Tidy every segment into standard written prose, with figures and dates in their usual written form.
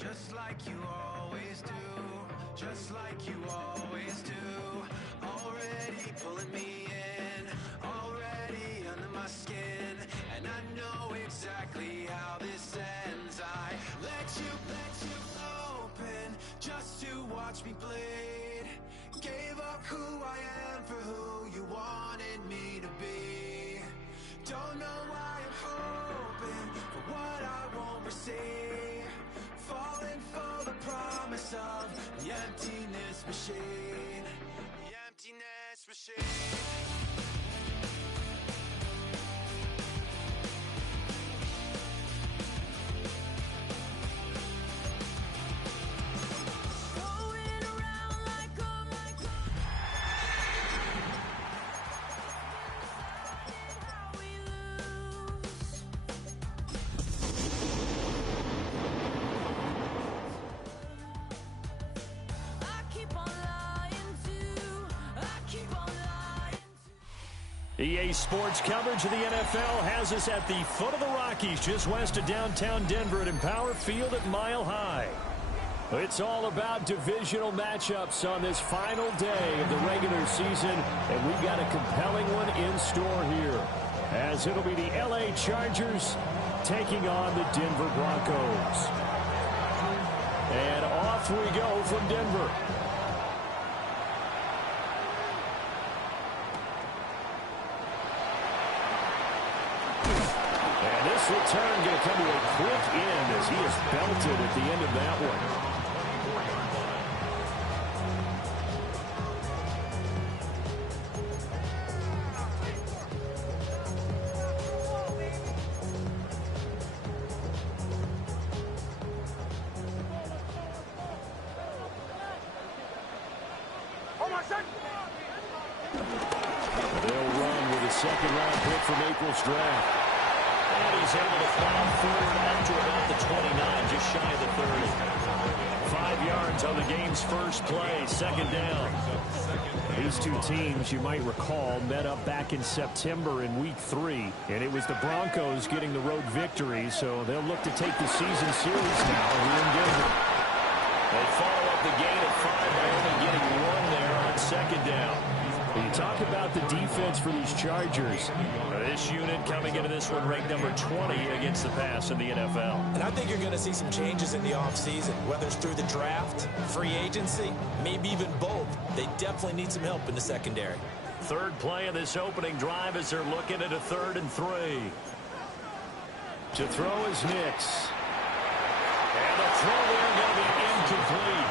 just like you always do, just like you always do. Already pulling me in, already under my skin, and I know exactly how this ends. I let you open just to watch me bleed. Gave up who I am for who you wanted me to be. Don't know why I'm hoping for what I won't receive. Falling for the promise of the emptiness machine. The emptiness machine. EA Sports coverage of the NFL has us at the foot of the Rockies, just west of downtown Denver at Empower Field at Mile High. It's all about divisional matchups on this final day of the regular season, and we've got a compelling one in store here, as it'll be the LA Chargers taking on the Denver Broncos. And off we go from Denver. Return going to come to a quick end as he is belted at the end of that one. They'll run with a second-round pick from April's draft. And he's able to plow forward up to about the 29, just shy of the 30. 5 yards on the game's first play, second down. These two teams, you might recall, met up back in September in Week 3, and it was the Broncos getting the road victory, so they'll look to take the season series now here in Denver. They follow up the gain of 5 by only getting 1 there on second down. When you talk about the defense for these Chargers, this unit coming into this one ranked number 20 against the pass in the NFL. And I think you're going to see some changes in the offseason, whether it's through the draft, free agency, maybe even both. They definitely need some help in the secondary. Third play of this opening drive as they're looking at a 3rd and 3. To throw is Nix. And the throw there going to be incomplete.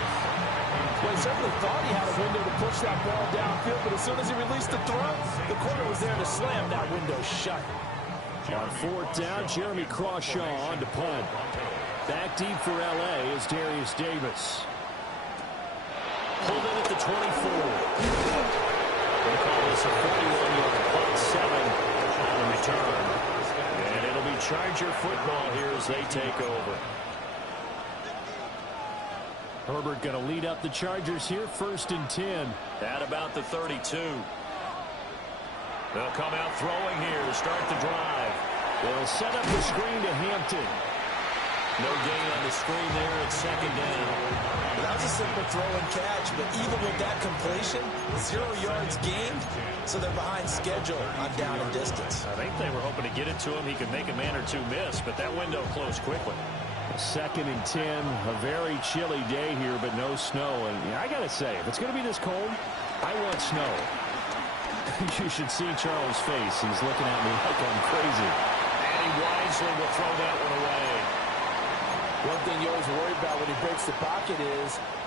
Well, he certainly thought he had a window to push that ball downfield, but as soon as he released the throw, the corner was there to slam that window shut. On 4th down, Jeremy Crawshaw on to punt. Back deep for L.A. is Darius Davis. Pulled in at the 24. They call this a 41-yard punt, 7 on the return. And it'll be Charger football here as they take over. Herbert going to lead up the Chargers here, 1st and 10. At about the 32. They'll come out throwing here to start the drive. They'll set up the screen to Hampton. No gain on the screen there at second down. That was a simple throw and catch, but even with that completion, 0 yards gained, so they're behind schedule on down and distance. I think they were hoping to get it to him. He could make a man or two miss, but that window closed quickly. 2nd and 10, a very chilly day here, but no snow. And I got to say, if it's going to be this cold, I want snow. You should see Charles' face. He's looking at me like I'm crazy. And he wisely will throw that one away. One thing you always worry about when he breaks the pocket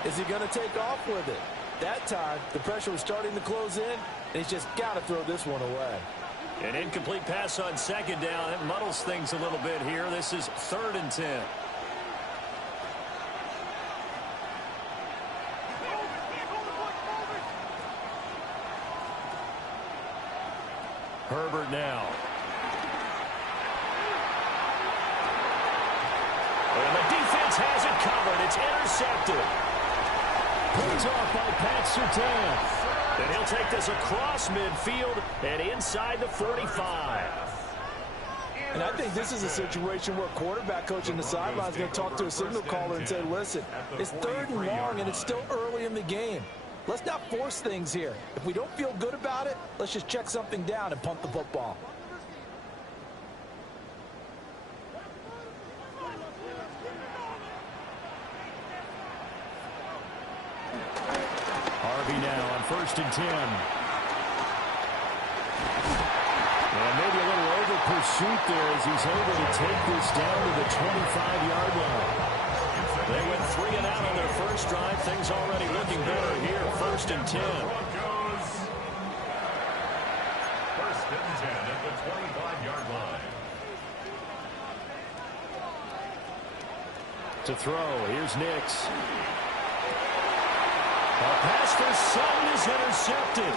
is he going to take off with it? That time, the pressure was starting to close in, and he's just got to throw this one away. An incomplete pass on second down. It muddles things a little bit here. This is 3rd and 10. Herbert now. And the defense has it covered. It's intercepted. Picked off by Pat Surtain. And he'll take this across midfield and inside the 45. And I think this is a situation where quarterback coach in the sideline is going to talk to a signal caller and say, listen, it's 3rd and long and it's still early in the game. Let's not force things here. If we don't feel good about it, let's just check something down and pump the football. Harvey now on 1st and 10. And maybe a little over pursuit there as he's able to take this down to the 25-yard line. They went 3 and out on their first drive. Things already looking better here. 1st and 10. 1st and 10 at the 25-yard line. To throw, here's Nix. A pass for Sutton is intercepted.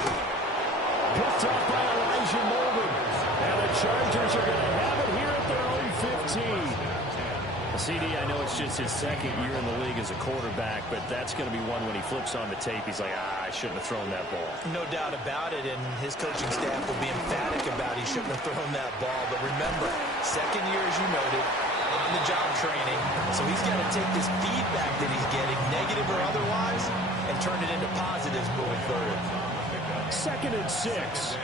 Picked up by Elijah Molden. And the Chargers are going to have it here at their own 15. CD, I know it's just his 2nd year in the league as a quarterback, but that's going to be one when he flips on the tape, he's like, I shouldn't have thrown that ball. No doubt about it, and his coaching staff will be emphatic about he shouldn't have thrown that ball. But remember, 2nd year, as you noted, on the job training, so he's got to take this feedback that he's getting, negative or otherwise, and turn it into positives moving forward. 2nd and 6.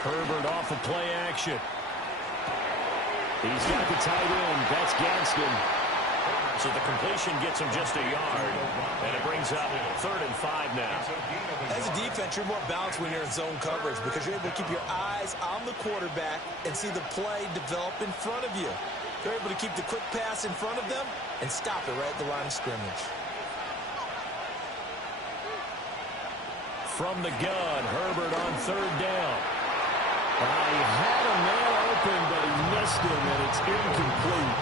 Herbert off of play action. He's got the tight end. That's Gadsden. So the completion gets him just a yard. And it brings up 3rd and 5 now. As a defense, you're more balanced when you're in zone coverage because you're able to keep your eyes on the quarterback and see the play develop in front of you. You're able to keep the quick pass in front of them and stop it right at the line of scrimmage. From the gun, Herbert on 3rd down. He had a man open, but he missed him, and it's incomplete.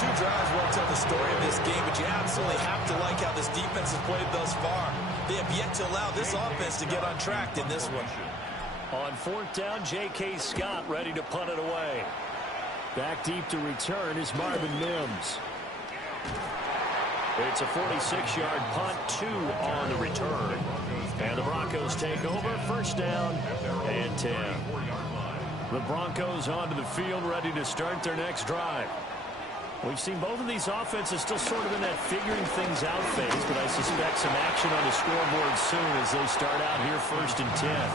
2 drives won't tell the story of this game, but you absolutely have to like how this defense has played thus far. They have yet to allow this offense to get untracked in this one. On 4th down, J.K. Scott ready to punt it away. Back deep to return is Marvin Mims. It's a 46-yard punt, 2 on the return. And the Broncos take over, 1st down and 10. The Broncos onto the field, ready to start their next drive. We've seen both of these offenses still sort of in that figuring things out phase, but I suspect some action on the scoreboard soon as they start out here 1st and 10.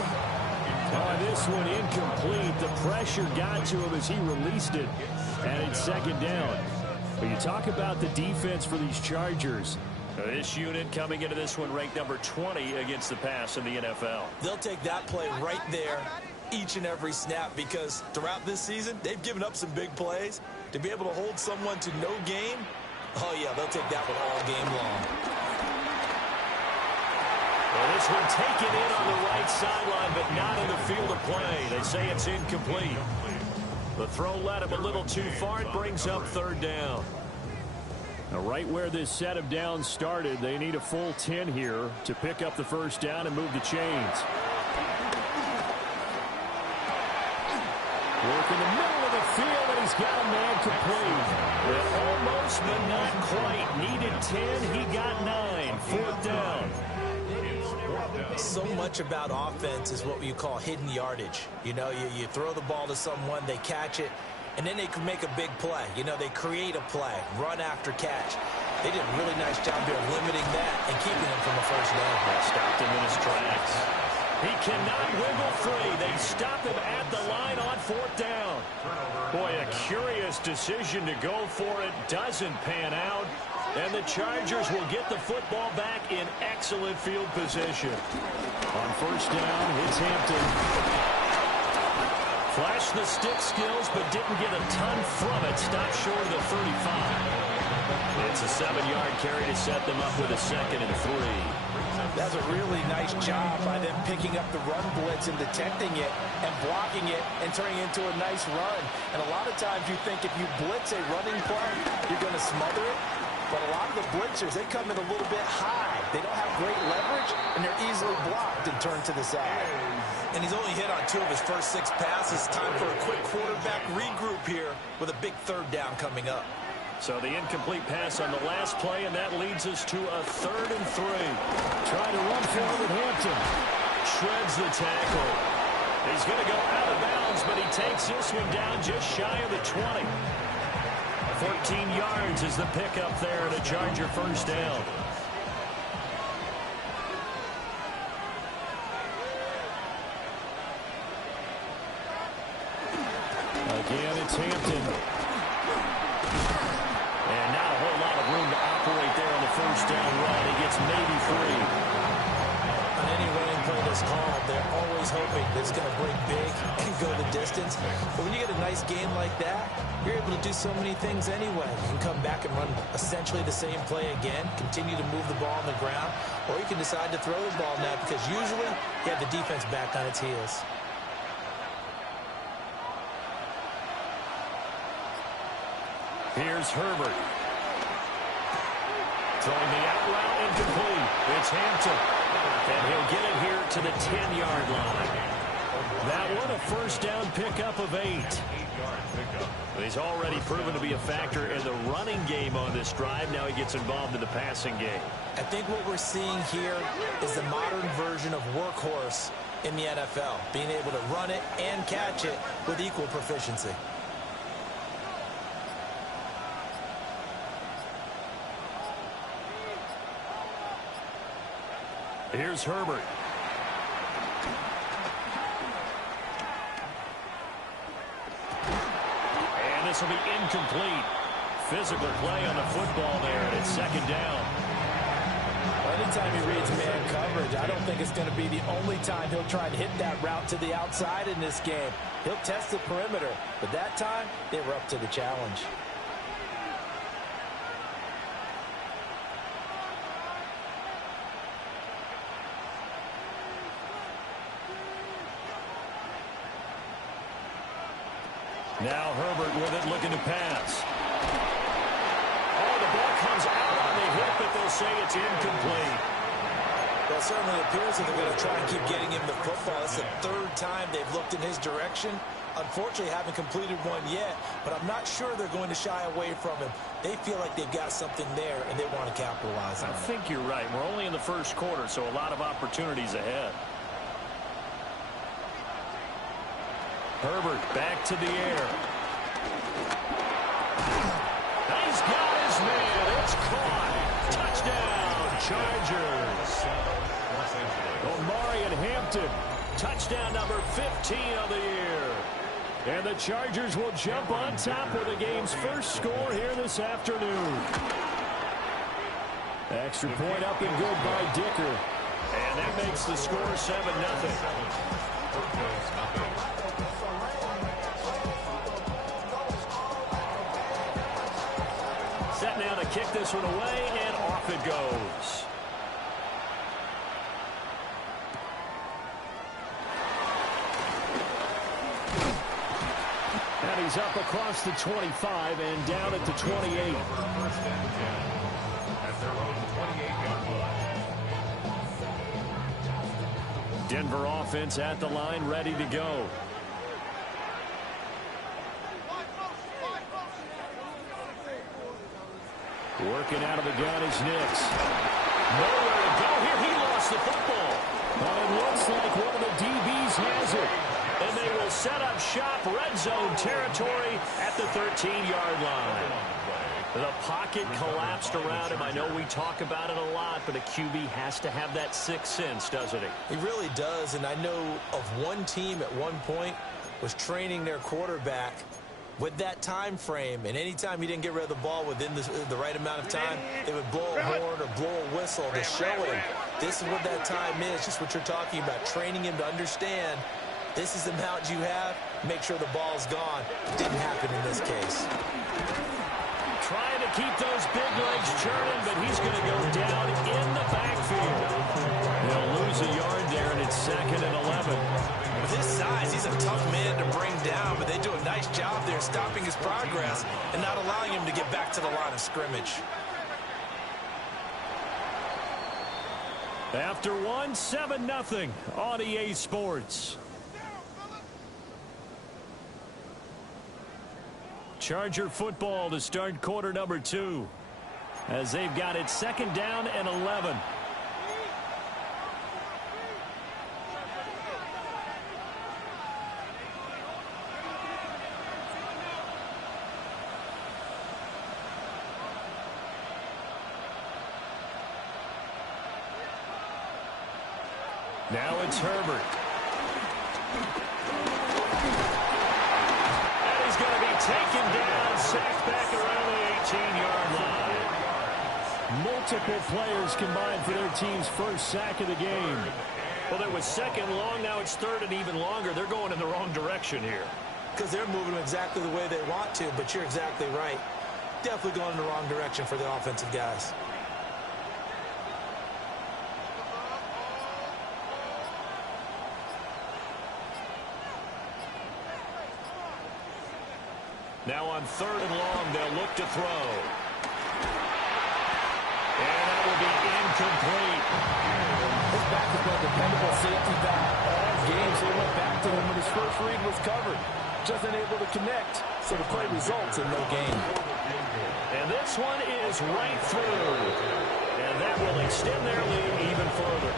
This one incomplete. The pressure got to him as he released it, and it's 2nd down. But you talk about the defense for these Chargers. This unit coming into this one ranked number 20 against the pass in the NFL. They'll take that play right there each and every snap because throughout this season, they've given up some big plays. To be able to hold someone to no gain, oh yeah, they'll take that one all game long. Well, this one taken in on the right sideline, but not in the field of play. They say it's incomplete. The throw led him a little too far. It brings up 3rd down. Now, right where this set of downs started, they need a full 10 here to pick up the 1st down and move the chains. Work in the middle of the field, and he's got a man complete. Almost, but not quite. Needed 10. He got 9. 4th down. So much about offense is what you call hidden yardage. You know, you throw the ball to someone, they catch it, and then they can make a big play. You know, they create a play, run after catch. They did a really nice job here limiting that and keeping him from a 1st down. Stopped him in his tracks. He cannot wiggle free. They stop him at the line on 4th down. Boy, a curious decision to go for it. Doesn't pan out. And the Chargers will get the football back in excellent field position. On 1st down, it's Hampton. Flashed the stick skills, but didn't get a ton from it. Stopped short of the 35. It's a 7-yard carry to set them up with a 2nd and 3. That's a really nice job by them picking up the run blitz and detecting it and blocking it and turning it into a nice run. And a lot of times you think if you blitz a running play, you're going to smother it. But a lot of the blitzers, they come in a little bit high. They don't have great leverage, and they're easily blocked and turned to the side. And he's only hit on 2 of his first 6 passes. Time for a quick quarterback regroup here with a big 3rd down coming up. So the incomplete pass on the last play, and that leads us to a 3rd and 3. Trying to run forward with Hampton. shreds the tackle. He's going to go out of bounds, but he takes this one down just shy of the 20. 14 yards is the pickup there to Charger first down. Again, it's Hampton. And not a whole lot of room to operate there on the first down run. He gets maybe 3. On any running play that's called, they're always hoping that it's going to break big and go the distance. But when you get a nice game like that, you're able to do so many things anyway. You can come back and run essentially the same play again, continue to move the ball on the ground, or you can decide to throw the ball now because usually you have the defense back on its heels. Here's Herbert. Throwing the out route incomplete. It's Hampton. And he'll get it here to the 10-yard line. That one a first down pickup of 8. He's already proven to be a factor in the running game on this drive. Now he gets involved in the passing game. I think what we're seeing here is the modern version of workhorse in the NFL, being able to run it and catch it with equal proficiency. Here's Herbert. And this will be incomplete. Physical play on the football there, and it's second down. Anytime he reads man coverage, I don't think it's going to be the only time he'll try to hit that route to the outside in this game. He'll test the perimeter, but that time, they were up to the challenge. Now Herbert with it, looking to pass. Oh, the ball comes out on the hip, but they'll say it's incomplete. Well, it certainly appears that they're going to try and keep getting him the football. It's the third time they've looked in his direction. Unfortunately, haven't completed one yet, but I'm not sure they're going to shy away from him. They feel like they've got something there, and they want to capitalize on it. I think you're right. We're only in the first quarter, so a lot of opportunities ahead. Herbert back to the air. He's got his man. It's caught. Touchdown, Chargers. Omari and Hampton. Touchdown number 15 of the year. And the Chargers will jump on top with the game's first score here this afternoon. Extra point up and good by Dicker. And that makes the score 7-0. Set now to kick this one away, and off it goes. And he's up across the 25 and down at the 28. Denver offense at the line, ready to go. Working out of the gun is Nix. Nowhere to go here. He lost the football. But it looks like one of the DBs has it. And they will set up shop, red zone territory at the 13-yard line. The pocket collapsed around him. I know we talk about it a lot, but a QB has to have that sixth sense, doesn't he? He really does, and I know of one team at one point was training their quarterback with that time frame, and anytime he didn't get rid of the ball within the right amount of time, they would blow a horn or blow a whistle to show him this is what that time is, just what you're talking about, training him to understand this is the amount you have, make sure the ball's gone. Didn't happen in this case. Trying to keep those big legs churning, but he's going to go down in the backfield. They'll lose a yard there, and it's 2nd and 11. With his size, he's a tough man to bring down, but they do a nice job there stopping his progress and not allowing him to get back to the line of scrimmage. After 7-0 on EA Sports. Charger football to start quarter number 2 as they've got it 2nd down and 11. Now it's Herbert. And he's going to be taken down, sacked back around the 18-yard line. Multiple players combined for their team's first sack of the game. Well, it was second long. Now it's third and even longer. They're going in the wrong direction here. Because they're moving exactly the way they want to, but you're exactly right. Definitely going in the wrong direction for the offensive guys. Now on third and long, they'll look to throw. And that will be incomplete. His back has been a dependable safety back all game, so he went back to him when his first read was covered. Just unable to connect, so the play results in no gain. And this one is right through. And that will extend their lead even further.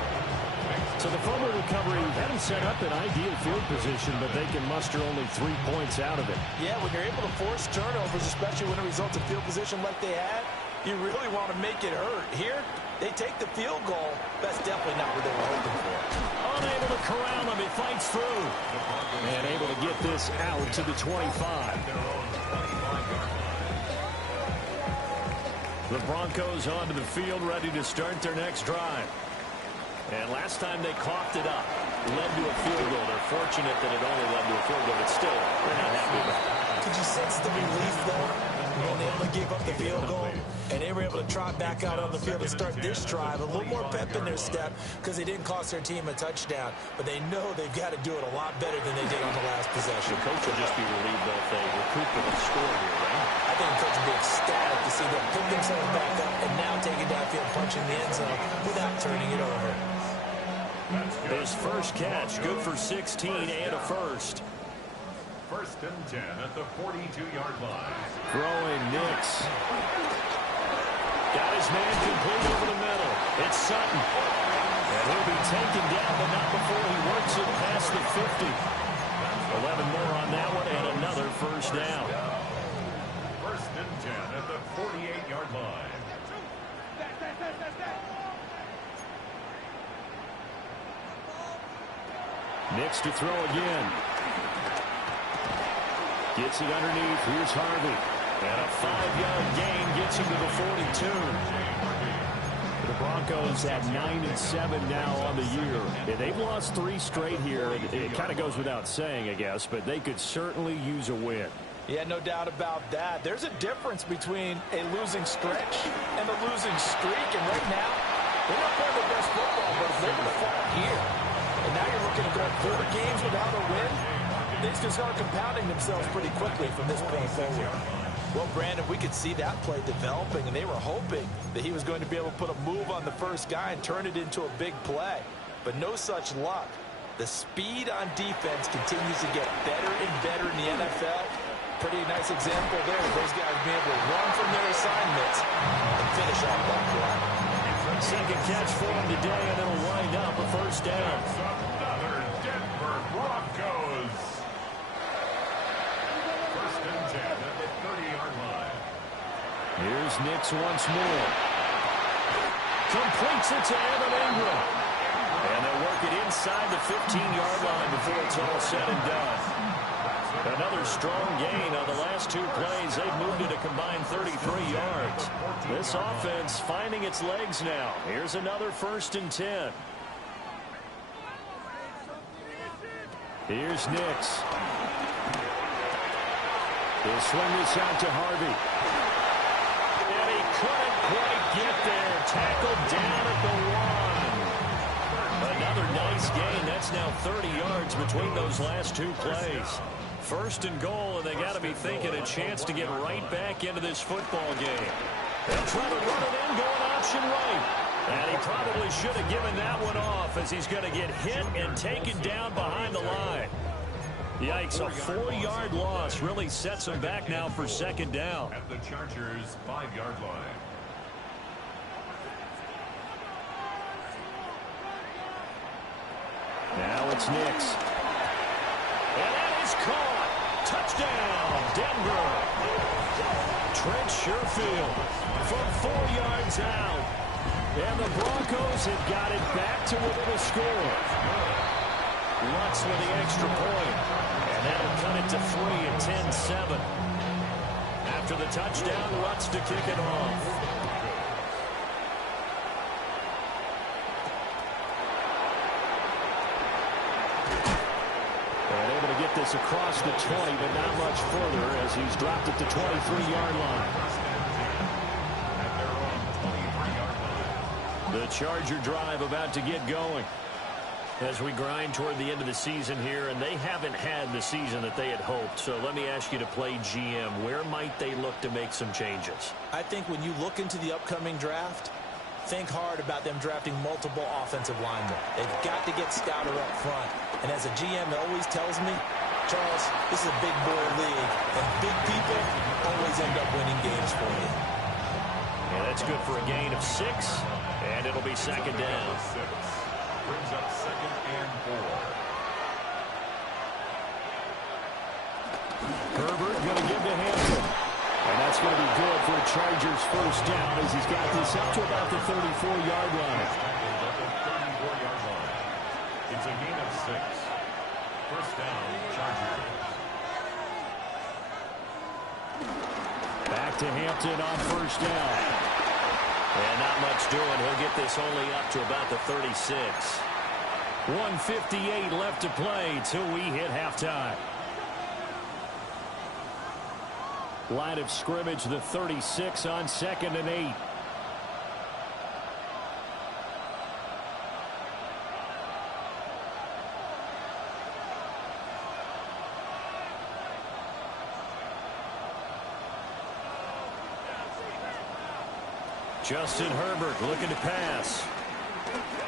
So the fumble recovery had them set up an ideal field position, but they can muster only 3 points out of it. Yeah, when you're able to force turnovers, especially when it results in field position like they had, you really want to make it hurt. Here, they take the field goal. That's definitely not what they were hoping for. Unable to corral him. He fights through. And able to get this out to the 25. The Broncos onto the field, ready to start their next drive. And last time they coughed it up, led to a field goal. They're fortunate that it only led to a field goal, but still, they're not happy about it. Could you sense the relief, though, when they only gave up the field goal, and they were able to trot back out on the field and start this drive, a little more pep in their step, because they didn't cost their team a touchdown. But they know they've got to do it a lot better than they did on the last possession. The coach will just be relieved, though, if they recoup with a score here, right? I think the coach will be ecstatic to see them pick themselves back up and now take it downfield, punching the end zone without turning it over. His first catch, good for 16 and a first. First and 10 at the 42-yard line. Throwing Nix. Got his man complete over the middle. It's Sutton. And he'll be taken down, but not before he works it past the 50. 11 more on that one and another first down. First and 10 at the 48-yard line. Nix to throw again. Gets it underneath. Here's Harvey. And a 5-yard gain gets him to the 42. The Broncos at 9-7 now on the year. They've lost 3 straight here. It kind of goes without saying, I guess, but they could certainly use a win. Yeah, no doubt about that. There's a difference between a losing stretch and a losing streak. And right now, they're not playing their best football, but if they're going to fall here, and now you're looking at going 4 games without a win, these can start compounding themselves pretty quickly from this point forward. Well, Brandon, we could see that play developing, and they were hoping that he was going to be able to put a move on the first guy and turn it into a big play. But no such luck. The speed on defense continues to get better and better in the NFL. Pretty nice example there of those guys being able to run from their assignments and finish off that play. Second catch for him today, and it'll wind up a first down. Another Denver Broncos. First and 10 at the 30-yard line. Here's Nix once more. Completes it to Evan Ingram. And they'll work it inside the 15-yard line before it's all said and done. Another strong gain on the last 2 plays. They've moved it a combined 33 yards. This offense finding its legs now. Here's another first and 10. Here's Nix. He'll swing this out to Harvey. And he couldn't quite get there. Tackled down at the 1. Another nice gain. That's now 30 yards between those last 2 plays. First and goal, and they got to be thinking a chance to get right back into this football game. They'll try to run it in, going option right. And he probably should have given that one off as he's going to get hit and taken down behind the line. Yikes, a 4-yard loss really sets him back now for second down. At the Chargers' 5-yard line. Now it's Nix. And that is caught. Touchdown, Denver. Trent Sherfield from 4 yards out. And the Broncos have got it back to within a score. Lutz with the extra point. And that'll cut it to 3 at 10-7. After the touchdown, Lutz to kick it off. And able to get this across the 20, but not much further as he's dropped at the 23-yard line. The Charger drive about to get going as we grind toward the end of the season here, and they haven't had the season that they had hoped. So let me ask you to play GM. Where might they look to make some changes? I think when you look into the upcoming draft, think hard about them drafting multiple offensive linemen. They've got to get stouter up front. And as a GM always tells me, Charles, this is a big boy league, and big people always end up winning games for you. Yeah, that's good for a gain of 6, and it'll be second down. Brings up 2nd and 4. Herbert going to give to Hampton. And that's going to be good for a Chargers first down as he's got this up to about the 34-yard line. It's a gain of 6. First down, Chargers. Back to Hampton on first down. And not much doing. He'll get this only up to about the 36. 1:58 left to play till we hit halftime. Line of scrimmage, the 36 on 2nd and 8. Justin Herbert looking to pass.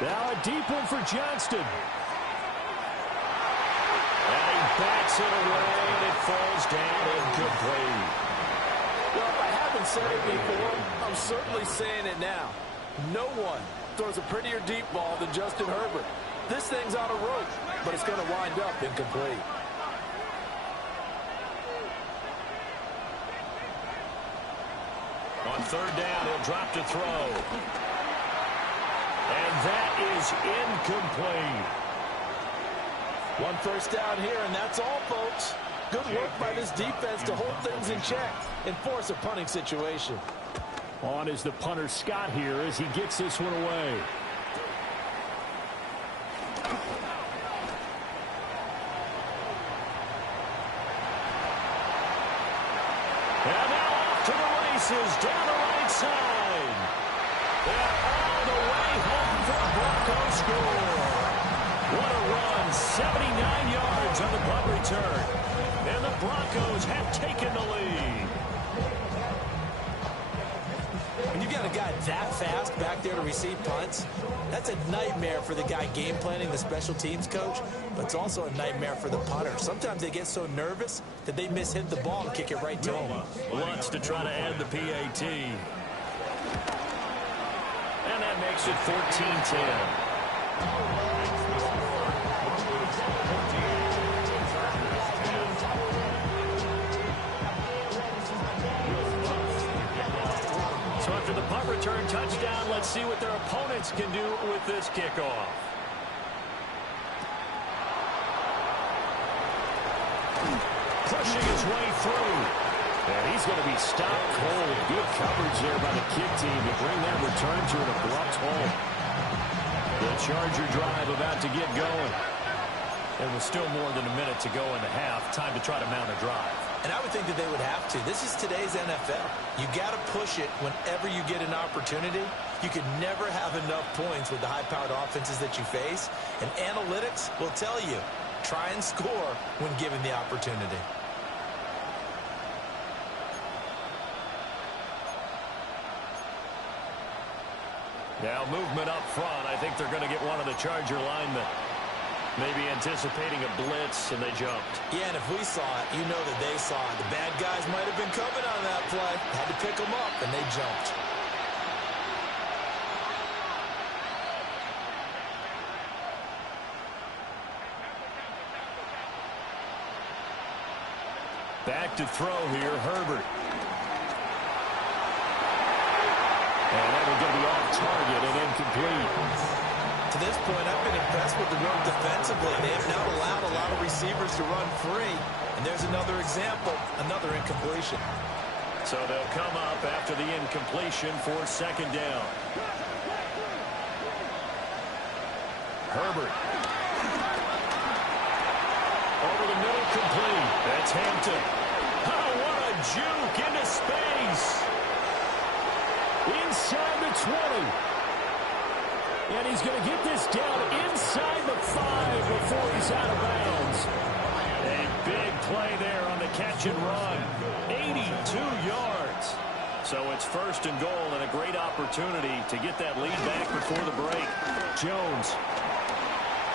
Now a deep one for Johnston. And he backs it away, and it falls down incomplete. Well, if I haven't said it before, I'm certainly saying it now. No one throws a prettier deep ball than Justin Herbert. This thing's on a rope, but it's going to wind up incomplete. On third down, he'll drop to throw. And that is incomplete. One first down here, and that's all, folks. Good work by this defense to hold things in check and force a punting situation. On is the punter, Scott, here as he gets this one away. And now off to the races down the right side. And all the way home for a Broncos score. What a run, 79 yards on the punt return. And the Broncos have taken the lead. When you've got a guy that fast back there to receive punts, that's a nightmare for the guy game planning, the special teams coach, but it's also a nightmare for the punter. Sometimes they get so nervous that they mishit the ball and kick it right to him. Lutz to try to add the PAT. And that makes it 14-10. So after the punt return touchdown, let's see what their opponents can do with this kickoff. Pushing his way through. And he's going to be stopped cold. Good coverage there by the kick team to bring that return to an abrupt halt. The Charger drive about to get going. And with still more than a minute to go in the half, time to try to mount a drive. And I would think that they would have to. This is today's NFL. You got to push it whenever you get an opportunity. You can never have enough points with the high-powered offenses that you face. And analytics will tell you, try and score when given the opportunity. Now movement up front. I think they're going to get one of the Charger linemen. Maybe anticipating a blitz, and they jumped. Yeah, and if we saw it, you know that they saw it. The bad guys might have been coming on that play. Had to pick them up, and they jumped. Back to throw here, Herbert. And that will get me off target and incomplete. To this point, I've been impressed with the work defensively. They have not allowed a lot of receivers to run free. And there's another example, another incompletion. So they'll come up after the incompletion for second down. Herbert. Over the middle, complete. That's Hampton. Oh, what a juke into space. Inside the 20. And he's going to get this down inside the 5 before he's out of bounds. A big play there on the catch and run. 82 yards. So it's first and goal and a great opportunity to get that lead back before the break. Jones.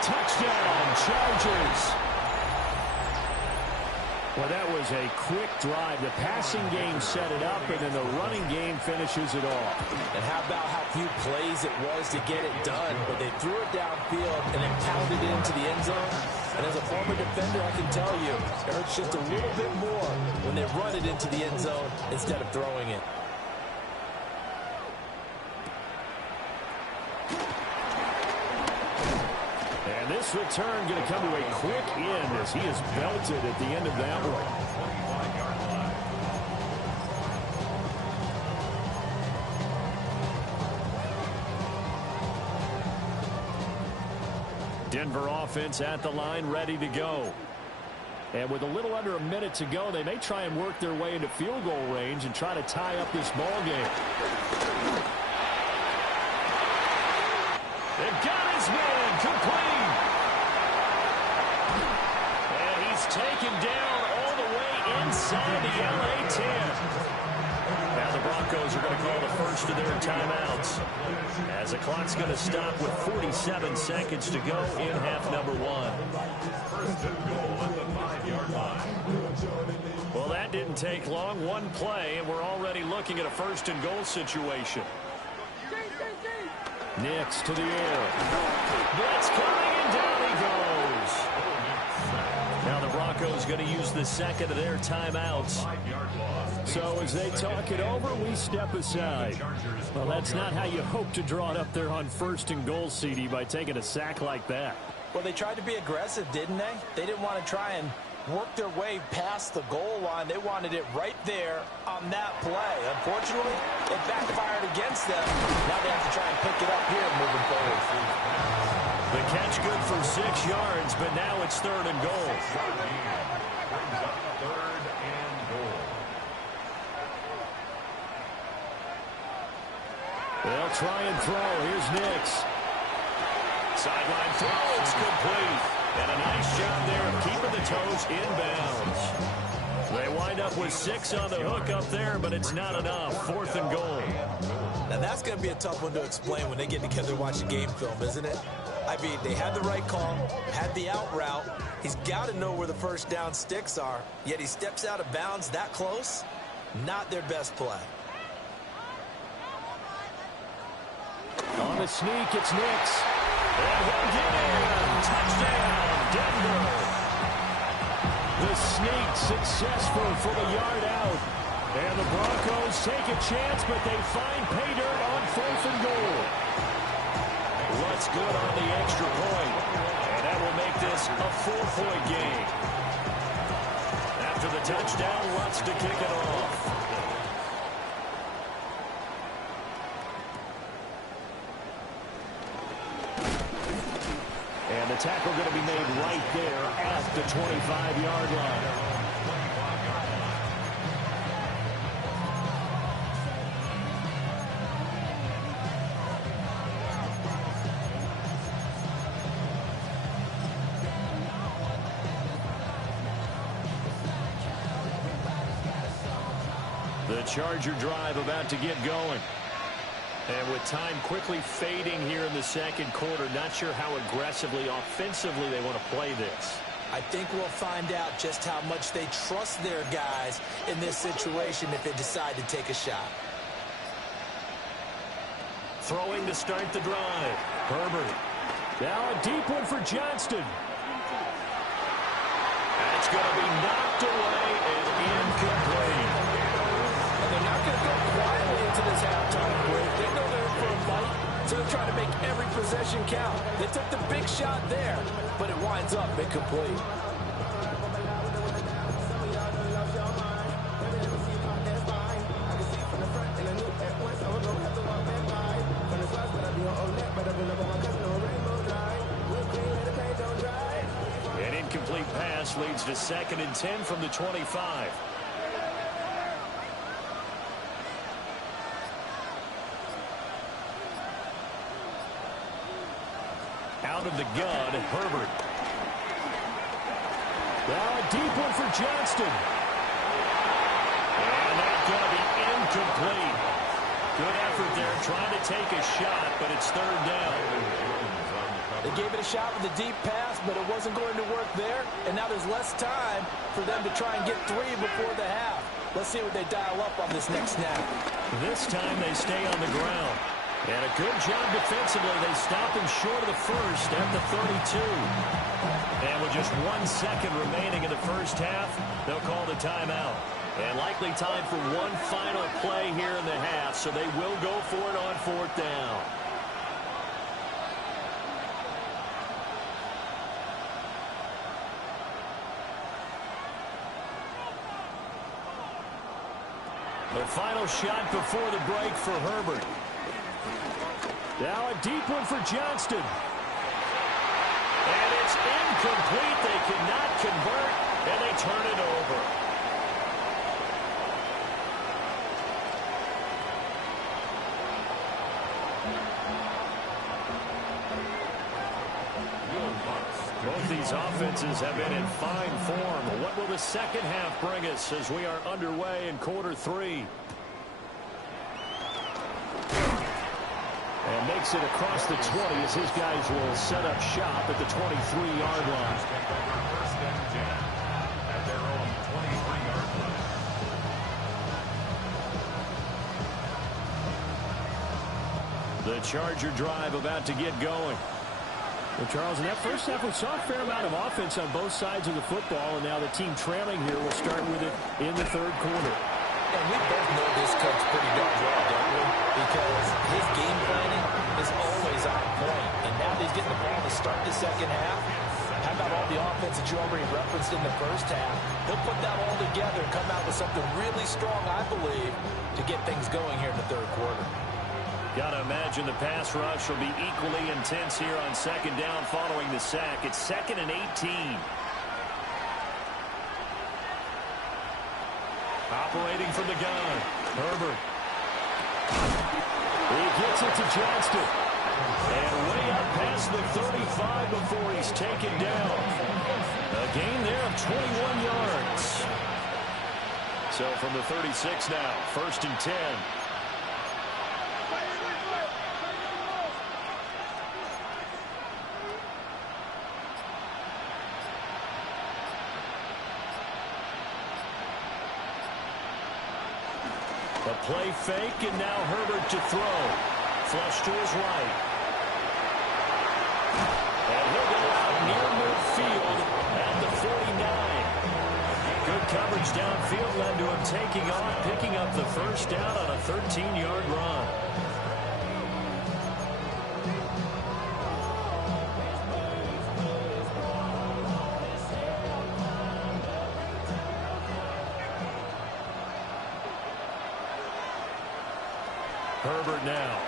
Touchdown, Chargers. Well, that was a quick drive. The passing game set it up, and then the running game finishes it off. And how about how few plays it was to get it done, but they threw it downfield and then pounded it into the end zone. And as a former defender, I can tell you, it hurts just a little bit more when they run it into the end zone instead of throwing it. And this return going to come to a quick end as he is belted at the end of that one. Denver offense at the line, ready to go. And with a little under a minute to go, they may try and work their way into field goal range and try to tie up this ball game. They've got his man complete. And he's taken down all the way inside the LA 10. Now the Broncos are going to call the first of their timeouts, as the clock's going to stop with 47 seconds to go in half number 1. First and goal at the 5-yard line. Well, that didn't take long. One play, and we're already looking at a first and goal situation. Nix to the air. Blitz coming, and down he goes. Now the Broncos going to use the second of their timeouts. 5-yard loss. So as they talk it over, we step aside. Well, that's not how you hope to draw it up there on first and goal, CD, by taking a sack like that. Well, they tried to be aggressive, didn't they? They didn't want to try and work their way past the goal line. They wanted it right there on that play. Unfortunately, it backfired against them. Now they have to try and pick it up here moving forward. The catch good for 6 yards, but now it's third and goal. Brings up third and goal. They'll try and throw. Here's Nix. Sideline throw. It's complete. And a nice job there of keeping the toes inbounds. They wind up with 6 on the hook up there, but it's not enough. Fourth and goal. Now that's going to be a tough one to explain when they get together and watch a game film, isn't it? I mean, they had the right call, had the out route. He's got to know where the first down sticks are, yet he steps out of bounds that close. Not their best play. On the sneak, it's Nix. And he'll get in. Touchdown, Denver. The sneak successful for the yard out. And the Broncos take a chance, but they find pay dirt on fourth and goal. Lutz good on the extra point. And that will make this a 4-point game. After the touchdown, Lutz to kick it off. And the tackle going to be made right there at the 25-yard line. The Charger drive about to get going. And with time quickly fading here in the second quarter, not sure how aggressively, offensively they want to play this. I think we'll find out just how much they trust their guys in this situation if they decide to take a shot. Throwing to start the drive. Herbert. Now a deep one for Johnston. That's going to be knocked away and incomplete. And they're not going to go quietly into this halftime break. They know they're in for a fight, so They're trying to make every possession count. They took the big shot there, but it winds up incomplete. An incomplete pass leads to 2nd and 10 from the 25. Out of the gun, Herbert. Now a deep one for Johnston. And that's going to be incomplete. Good effort there, trying to take a shot, but it's 3rd down. They gave it a shot with a deep pass, but it wasn't going to work there. And now there's less time for them to try and get 3 before the half. Let's see what they dial up on this next snap. This time they stay on the ground. And a good job defensively. They stop him short of the first at the 32. And with just 1 second remaining in the first half, they'll call the timeout. And likely time for one final play here in the half, so they will go for it on 4th down. The final shot before the break for Herbert. Now a deep one for Johnston. And it's incomplete. They cannot convert, and they turn it over. Both these offenses have been in fine form. What will the second half bring us as we are underway in quarter 3? And makes it across the 20 as his guys will set up shop at the 23-yard line. First and 10 at their own 23-yard line. The Charger drive about to get going. Well, Charles, in that first half, we saw a fair amount of offense on both sides of the football, and now the team trailing here will start with it in the 3rd quarter. And we both know this coach pretty darn well, don't we? Because his game planning is always on point. And now that he's getting the ball to start the second half, how about all the offense that you already referenced in the first half? He'll put that all together and come out with something really strong, I believe, to get things going here in the 3rd quarter. Got to imagine the pass rush will be equally intense here on 2nd down following the sack. It's 2nd and 18. Operating from the gun, Herbert. He gets it to Johnston. And way up past the 35 before he's taken down. A gain there of 21 yards. So from the 36 now, 1st and 10. A play fake, and now Herbert to throw. Flush to his right. And he'll go out near midfield at the 49. Good coverage downfield led to him taking off, picking up the first down on a 13-yard run. Herbert now.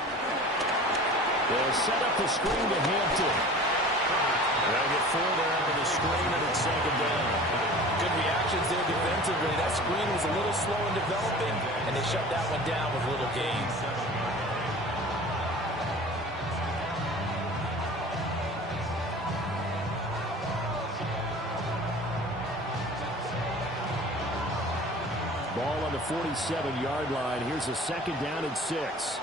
They'll set up the screen to Hampton. They'll get 4 there out of the screen, and it's 2nd down. Good reactions there defensively. That screen was a little slow in developing, and they shut that one down with little gains. Ball on the 47-yard line. Here's a 2nd down and 6.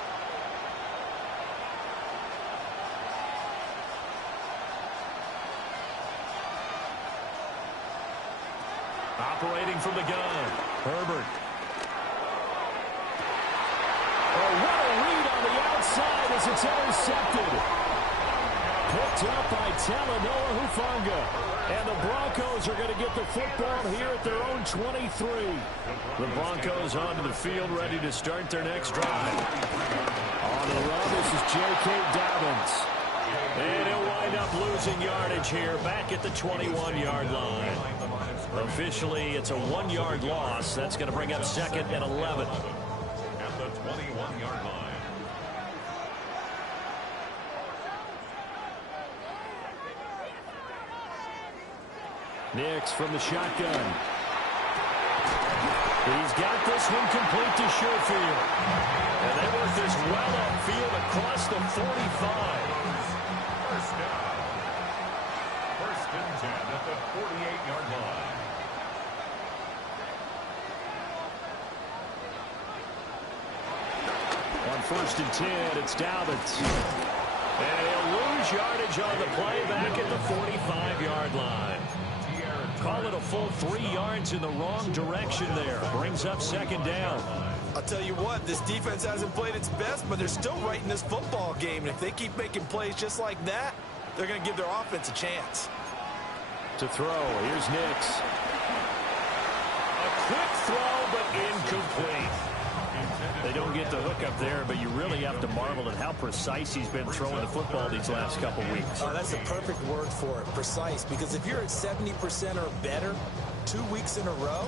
Operating from the gun, Herbert. Oh, what a read on the outside as it's intercepted. Picked up by Talanoa Hufanga. And the Broncos are going to get the football here at their own 23. The Broncos onto the field ready to start their next drive. On the run, this is J.K. Dobbins. And he'll wind up losing yardage here back at the 21-yard line. Officially, it's a 1-yard loss. That's going to bring up 2nd and 11. At the 21-yard line. Nix from the shotgun. He's got this one complete to Sherfield. And they work this well upfield across the 45. First down. 1st and 10 at the 48-yard line. On 1st and 10, it's Dobbins. And he'll lose yardage on the play back at the 45-yard line. Call it a full 3 yards in the wrong direction there. Brings up 2nd down. I'll tell you what, this defense hasn't played its best, but they're still right in this football game. And if they keep making plays just like that, they're going to give their offense a chance. To throw, here's Nix. A quick throw, but incomplete. They don't get the hook up there, but you really have to marvel at how precise he's been throwing the football these last couple weeks. Oh, that's the perfect word for it, precise, because if you're at 70% or better 2 weeks in a row,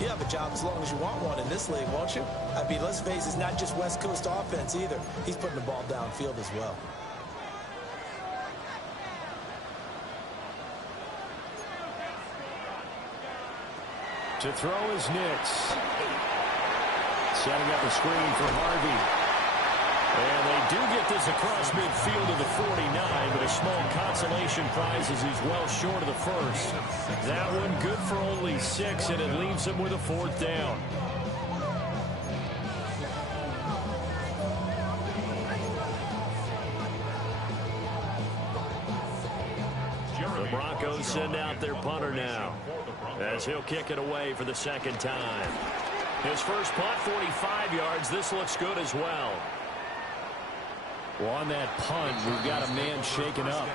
you have a job as long as you want one in this league, won't you? I mean, let's face it, it's not just West Coast offense either. He's putting the ball downfield as well. To throw is Nix. Setting up a screen for Harvey. And they do get this across midfield to the 49, but a small consolation prize as he's well short of the first. That one good for only 6, and it leaves him with a 4th down. The Broncos send out their punter now, as he'll kick it away for the 2nd time. His first punt, 45 yards. This looks good as well. Well, on that punt, we've got a man shaken up.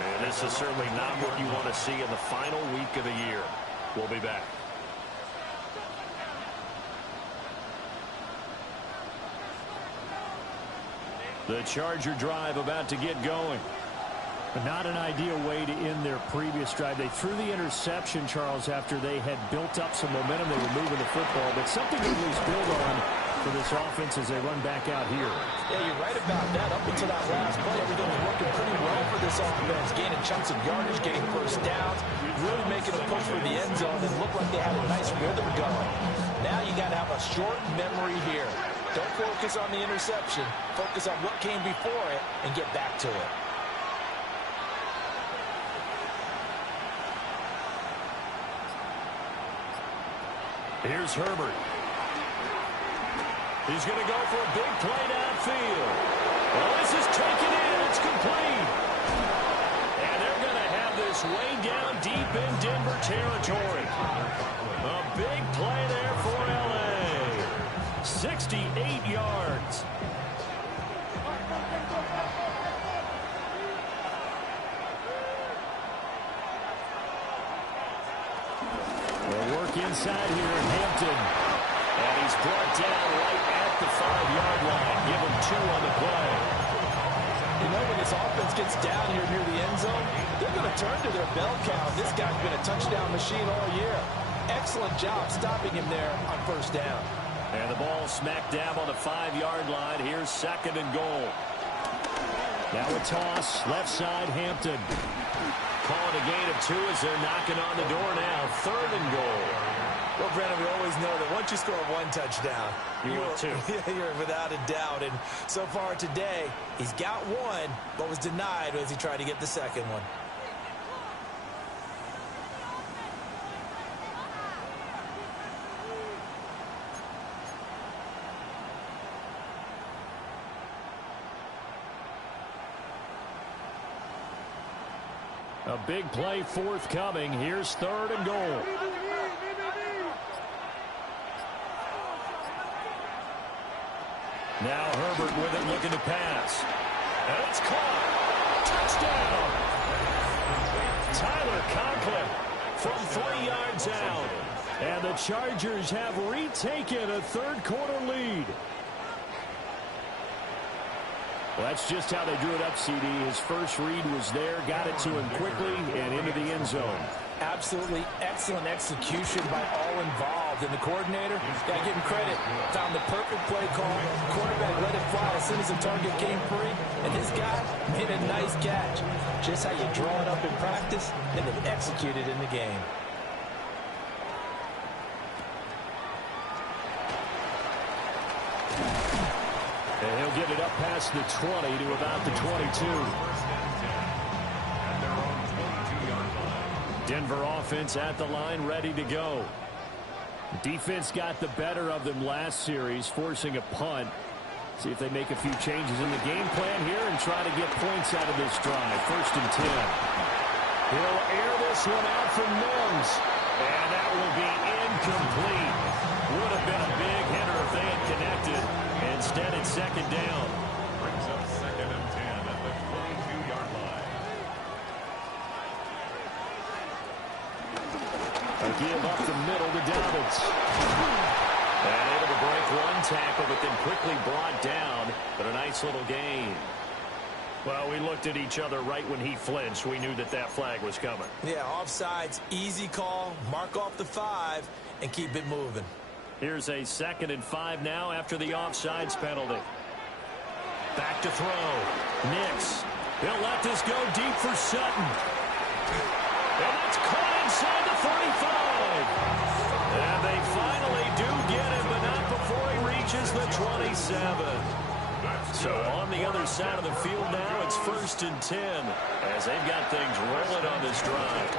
And this is certainly not what you want to see in the final week of the year. We'll be back. The Charger drive about to get going. But not an ideal way to end their previous drive. They threw the interception, Charles, after they had built up some momentum. They were moving the football, but something to at least build on for this offense as they run back out here. Yeah, you're right about that. Up until that last play, everything was working pretty well for this offense. Gaining chunks of yardage, getting first downs, really making a push for the end zone, and looked like they had a nice rhythm going. Now you got to have a short memory here. Don't focus on the interception. Focus on what came before it and get back to it. Here's Herbert. He's going to go for a big play downfield. Well, this is taken in. It's complete. And they're going to have this way down deep in Denver territory. A big play there for L.A. 68 yards. They'll work inside here in Hampton. And he's brought down right at the 5-yard line. Give him 2 on the play. You know, when this offense gets down here near the end zone, they're going to turn to their bell cow. This guy's been a touchdown machine all year. Excellent job stopping him there on first down. And the ball smack dab on the 5-yard line. Here's 2nd and goal. Now a toss, left side, Hampton. Calling a gain of 2 as they're knocking on the door now. 3rd and goal. Well, Brandon, we always know that once you score 1 touchdown, want 2. You're without a doubt. And so far today, he's got 1, but was denied as he tried to get the 2nd one. A big play forthcoming. Here's 3rd and goal. Now Herbert with it, looking to pass. And it's caught. Touchdown! Tyler Conklin from 3 yards out. And the Chargers have retaken a 3rd quarter lead. Well, that's just how they drew it up, CD. His first read was there, got it to him quickly, and into the end zone. Absolutely excellent execution by all involved. And the coordinator, got to give him credit, found the perfect play call. Quarterback let it fly as soon as the target came free, and his guy made a nice catch. Just how you draw it up in practice and then execute it in the game. And he'll get it up past the 20 to about the 22. Denver offense at the line, ready to go. Defense got the better of them last series, forcing a punt. See if they make a few changes in the game plan here and try to get points out of this drive. 1st and 10. He'll air this one out for Mims. And that will be incomplete. Would have been a big hitter if they had connected. Instead, it's 2nd down. Brings up 2nd and 10 at the 22-yard line. A give up the middle to Dobbins. And able to break one tackle, but then quickly brought down. But a nice little gain. Well, we looked at each other right when he flinched. We knew that that flag was coming. Yeah, offsides, easy call, mark off the 5, and keep it moving. Here's a 2nd and 5 now after the offsides penalty. Back to throw. Nix. They'll let this go deep for Sutton. And that's caught inside the 35. And they finally do get him, but not before he reaches the 27. So on the other side of the field now, it's 1st and 10 as they've got things rolling on this drive.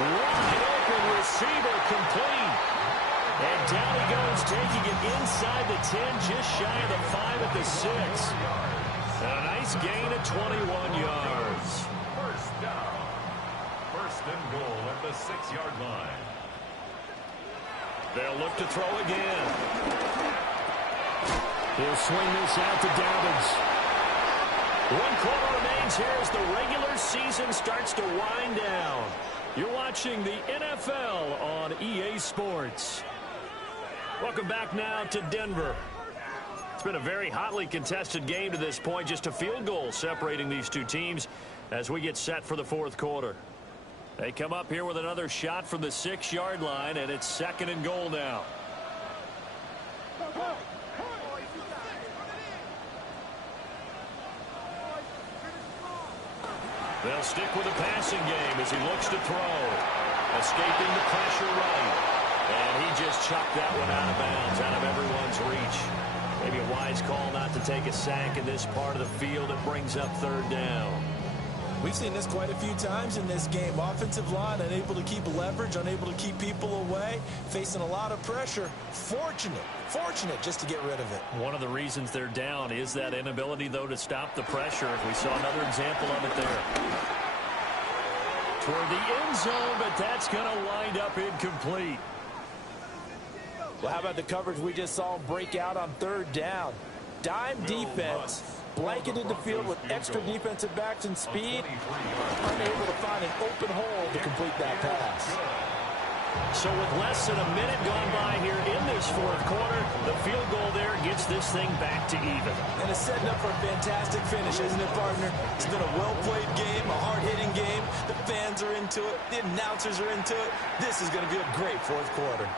Wide open receiver complete. And down he goes, taking it inside the 10, just shy of the 5 at the 6. And a nice gain of 21 yards. First down. 1st and goal at the 6-yard line. They'll look to throw again. He'll swing this out to Dobbins. 1 quarter remains here as the regular season starts to wind down. You're watching the NFL on EA Sports. Welcome back now to Denver. It's been a very hotly contested game to this point. Just a field goal separating these two teams as we get set for the 4th quarter. They come up here with another shot from the 6-yard line, and it's 2nd and goal now. They'll stick with the passing game as he looks to throw. Escaping the pressure right. And he just chucked that one out of bounds, out of everyone's reach. Maybe a wise call not to take a sack in this part of the field. It brings up 3rd down. We've seen this quite a few times in this game. Offensive line unable to keep leverage, unable to keep people away, facing a lot of pressure. Fortunate just to get rid of it. One of the reasons they're down is that inability, though, to stop the pressure. We saw another example of it there. Toward the end zone, but that's going to wind up incomplete. Well, how about the coverage we just saw break out on 3rd down? Dime defense, blanketed the field with extra defensive backs and speed, unable to find an open hole to complete that pass. So with less than a minute gone by here in this 4th quarter, the field goal there gets this thing back to even. And it's setting up for a fantastic finish, isn't it, partner? It's been a well-played game, a hard-hitting game. The fans are into it. The announcers are into it. This is going to be a great 4th quarter.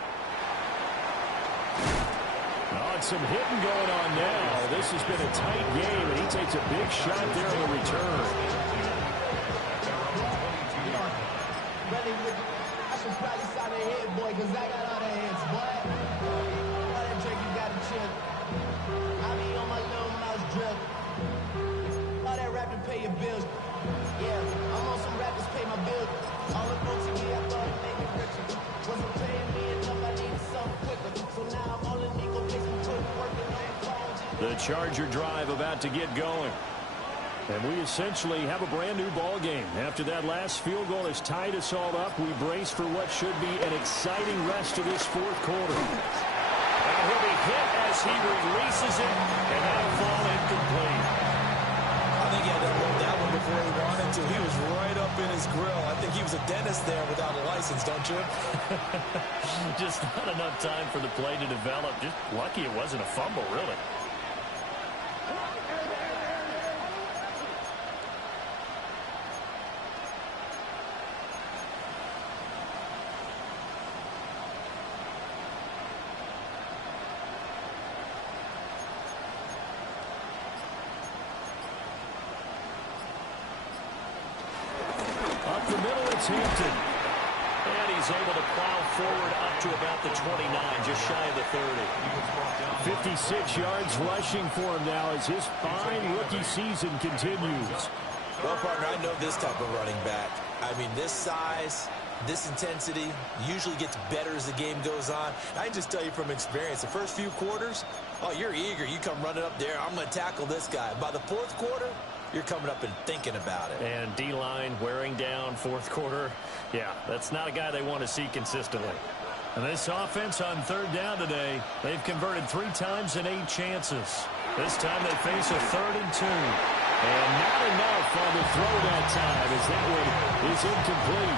Some hitting going on now. This has been a tight game, and he takes a big shot there on the return. I should probably sign a head, boy, because I got all the heads, boy. All that drink, you got to chill. I be on my little mouse drip. All that rap to pay your bills. Yeah, I'm on some rappers pay my bills. All the folks in me, I thought it made me richer. Wasn't paying me enough, I needed something quicker. So now I'm all in Nico Pace. The Charger drive about to get going. And we essentially have a brand new ball game. After that last field goal has tied us all up, we brace for what should be an exciting rest of this 4th quarter. And he'll be hit as he releases it, and that'll fall incomplete. I think he had to hold that one before he wanted to. He was right up in his grill. I think he was a dentist there without a license, don't you? Just not enough time for the play to develop. Just lucky it wasn't a fumble, really. Up the middle, it's Hampton. And he's able to plow forward up to about the 29, just shy of the 30. 56 yards rushing for him now as his fine rookie season continues. Well, partner, I know this type of running back. I mean, this size, this intensity usually gets better as the game goes on. I can just tell you from experience, the first few quarters, oh, you're eager. You come running up there, I'm going to tackle this guy. By the fourth quarter, you're coming up and thinking about it. And D-line wearing down fourth quarter. Yeah, that's not a guy they want to see consistently. And this offense on third down today, they've converted 3 times in 8 chances. This time they face a 3rd and 2. And not enough on the throw that time as that one is incomplete.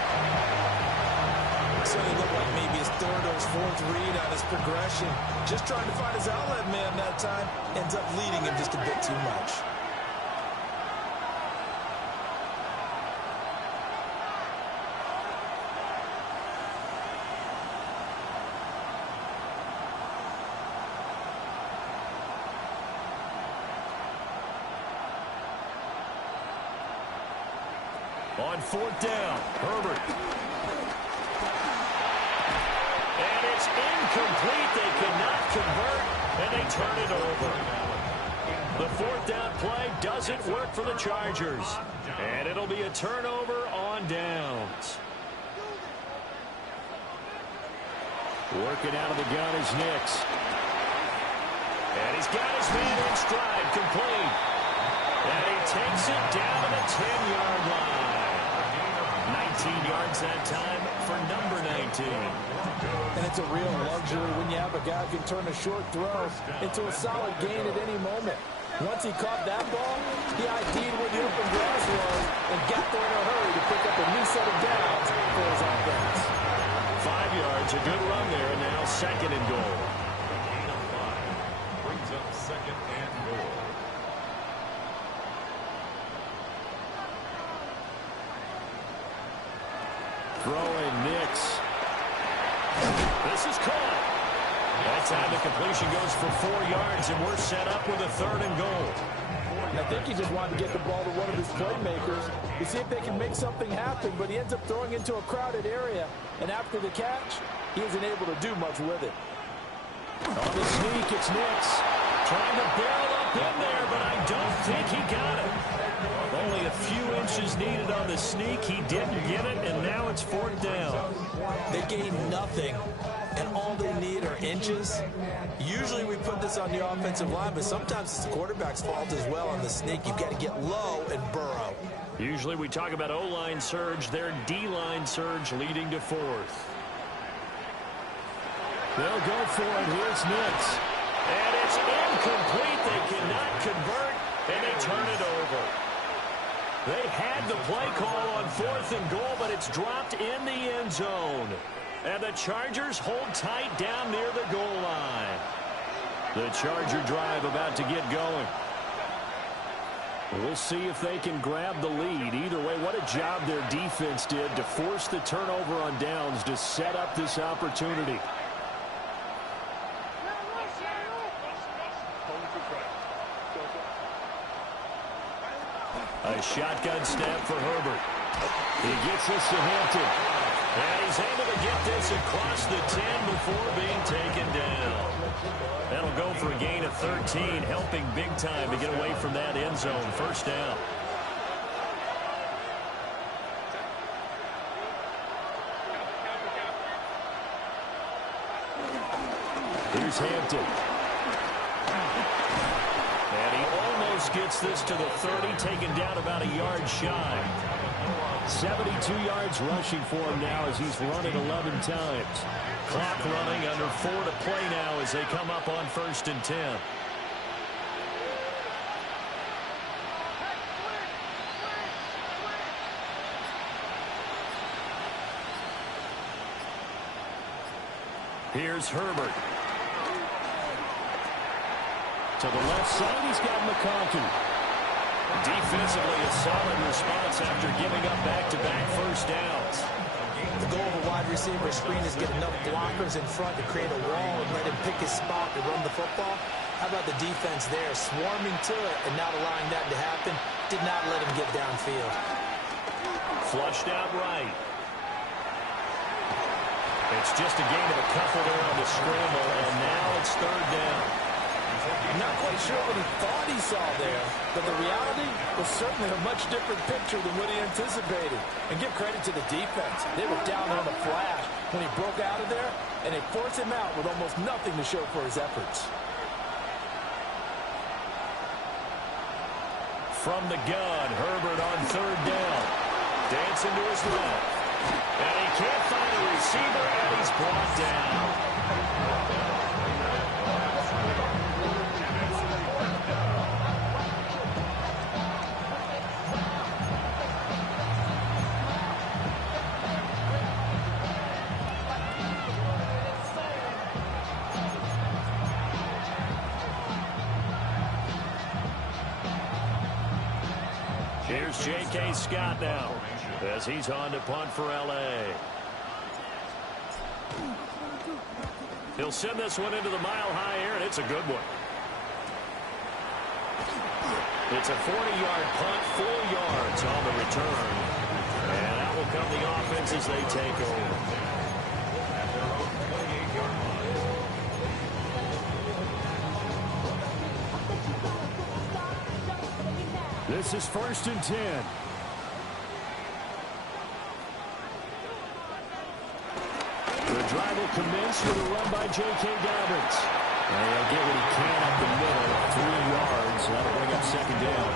So it looked like maybe his third or his fourth read on his progression. Just trying to find his outlet man that time. Ends up leading him just a bit too much. On 4th down, Herbert. And it's incomplete. They cannot convert, and they turn it over. The 4th down play doesn't work for the Chargers. And it'll be a turnover on downs. Working out of the gun is Nix. And he's got his man in stride, complete. And he takes it down to the 10-yard line. 19 yards that time for number 19. And it's a real luxury when you have a guy who can turn a short throw into a solid gain at any moment. Once he caught that ball, he ID'd where the open grass was and got there in a hurry to pick up a new set of downs for his offense. 5 yards, a good run there, and now 2nd and goal. Gain of 5 brings up 2nd and goal. Throwing Nix. This is caught. That time the completion goes for 4 yards, and we're set up with a 3rd and goal. I think he just wanted to get the ball to one of his playmakers to see if they can make something happen, but he ends up throwing into a crowded area, and after the catch, he isn't able to do much with it. On the sneak, it's Nix. Trying to barrel up in there, but I don't think he got it. Only a few inches needed on the sneak. He didn't get it, and now it's 4th down. They gain nothing, and all they need are inches. Usually we put this on the offensive line, but sometimes it's the quarterback's fault as well on the sneak. You've got to get low and burrow. Usually we talk about O-line surge, their D-line surge leading to 4th. They'll go for it. Here's Nix. And it's incomplete. They cannot convert, and they turn it over. They had the play call on 4th and goal, but it's dropped in the end zone. And the Chargers hold tight down near the goal line. The Charger drive about to get going. We'll see if they can grab the lead. Either way, what a job their defense did to force the turnover on downs to set up this opportunity. A shotgun snap for Herbert. He gets this to Hampton. And he's able to get this across the 10 before being taken down. That'll go for a gain of 13, helping big time to get away from that end zone. 1st down. Here's Hampton. And he almost gets this to the 30, taken down about a yard shy. 72 yards rushing for him now as he's run it 11 times. Clock running, under 4 to play now as they come up on 1st and 10. Here's Herbert. To the left side, he's got McConkey. Defensively, a solid response after giving up back-to-back first downs. The goal of a wide receiver screen is get enough blockers in front to create a wall and let him pick his spot to run the football. How about the defense there, swarming to it and not allowing that to happen? Did not let him get downfield. Flushed out right. It's just a gain of a couple there on the scramble, and now it's third down. I'm not quite sure what he thought he saw there, but the reality was certainly a much different picture than what he anticipated. And give credit to the defense. They were down on the flash when he broke out of there, and they forced him out with almost nothing to show for his efforts. From the gun, Herbert on third down. Dancing to his left. And he can't find a receiver, and he's brought down. Here's J.K. Scott now as he's on to punt for L.A. He'll send this one into the mile-high air, and it's a good one. It's a 40-yard punt, 4 yards on the return. And out will come the offense as they take over. This is 1st and 10. The drive will commence with a run by J.K. Dobbins. And he'll get what he can up the middle, 3 yards. That'll bring up second down.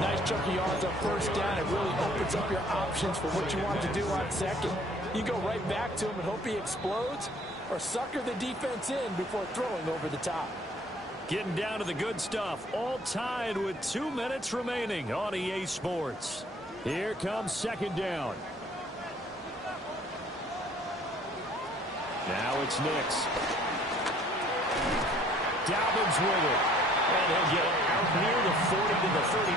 Nice chunk of yards on first down. It really opens up your options for what you want to do on second. You go right back to him and hope he explodes, or sucker the defense in before throwing over the top. Getting down to the good stuff, all tied with 2 minutes remaining on EA Sports. Here comes second down. Now it's Nix. Dobbins with it. And he'll get out near the 40 to the 39.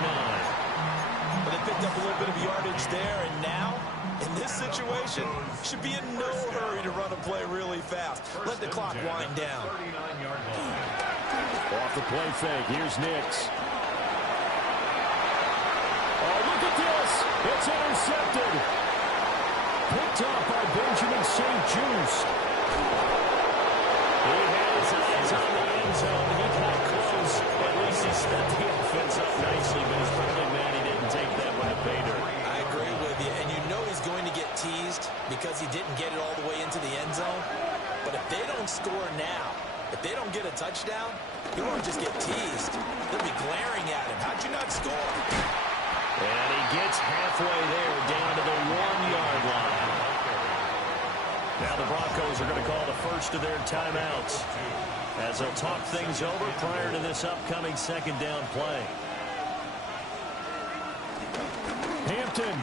But they picked up a little bit of yardage there, and now, in this situation, should be in no hurry to run a play really fast. Let the clock wind down. Off the play fake, here's Nix. Oh, look at this. It's intercepted. Picked up by Benjamin St. Just. He had his eyes on the end zone. He got close. At least he set the offense up nicely, but he's probably mad he didn't take that one to pay dirt. I agree with you, and you know he's going to get teased because he didn't get it all the way into the end zone. But if they don't score now, if they don't get a touchdown, he won't just get teased. They'll be glaring at him. How'd you not score? And he gets halfway there, down to the 1-yard line. Now the Broncos are going to call the first of their timeouts as they'll talk things over prior to this upcoming second down play. Hampton.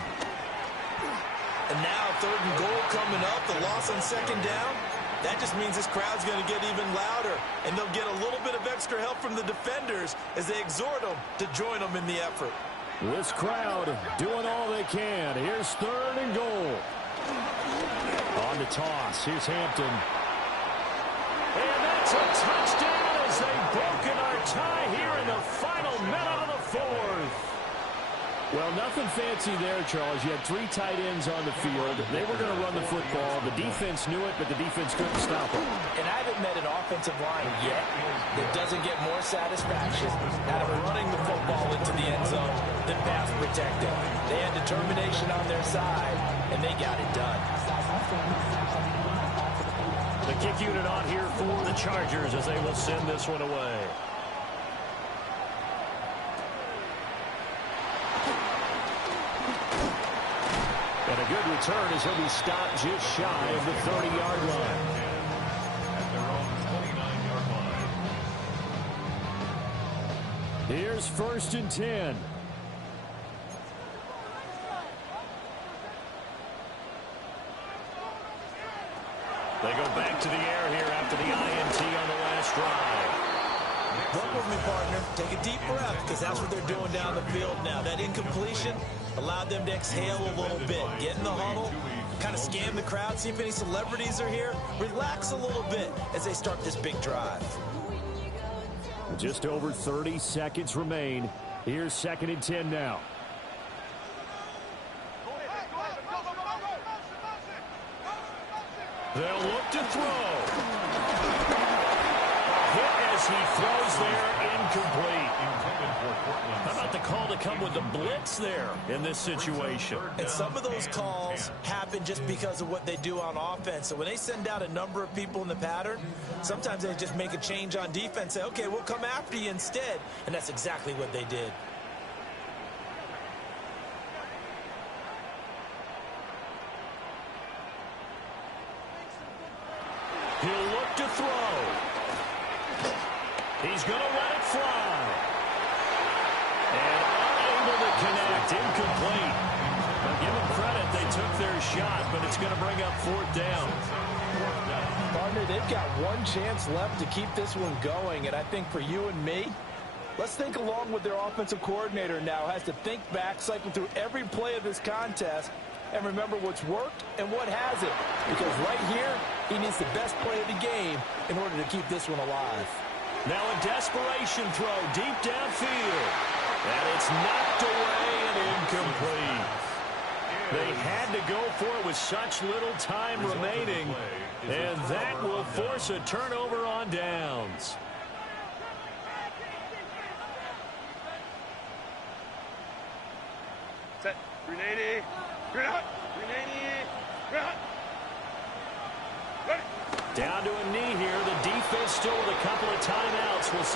And now 3rd and goal coming up, the loss on second down. That just means this crowd's going to get even louder, and they'll get a little bit of extra help from the defenders as they exhort them to join them in the effort. This crowd doing all they can. Here's 3rd and goal. On the toss, here's Hampton. And that's a touchdown as they've broken our tie here in the final minute of the 4th. Well, nothing fancy there, Charles. You had 3 tight ends on the field. They were going to run the football. The defense knew it, but the defense couldn't stop it. And I haven't met an offensive line yet that doesn't get more satisfaction out of running the football into the end zone than pass protecting. They had determination on their side, and they got it done. The kick unit on here for the Chargers as they will send this one away. And a good return as he'll be stopped just shy of the 30-yard line. At their own 29-yard line. Here's 1st and 10. They go back to the air here after the INT on the last drive. Work with me, partner. Take a deep breath, because that's what they're doing down the field now. That incompletion allowed them to exhale a little bit. Get in the huddle, kind of scan the crowd, see if any celebrities are here. Relax a little bit as they start this big drive. Just over 30 seconds remain. Here's 2nd and 10 now. They'll look to throw. Hit as he throws there, incomplete. How about the call to come with the blitz there in this situation? And some of those calls happen just because of what they do on offense. So when they send out a number of people in the pattern, sometimes they just make a change on defense, say, okay, we'll come after you instead. And that's exactly what they did. He'll look to throw. He's going to let it fly. And unable to connect, incomplete. Now give them credit, they took their shot, but it's going to bring up 4th down. Partner, they've got one chance left to keep this one going, and I think for you and me, let's think along with their offensive coordinator now. Has to think back, cycle through every play of this contest, and remember what's worked and what hasn't. Because right here, he needs the best play of the game in order to keep this one alive. Now a desperation throw deep downfield. And it's knocked away and incomplete. They had to go for it with such little time remaining. And that will force a turnover on downs. Set. 380. 380. Down to a knee here. The defense still with a couple of timeouts. We'll see.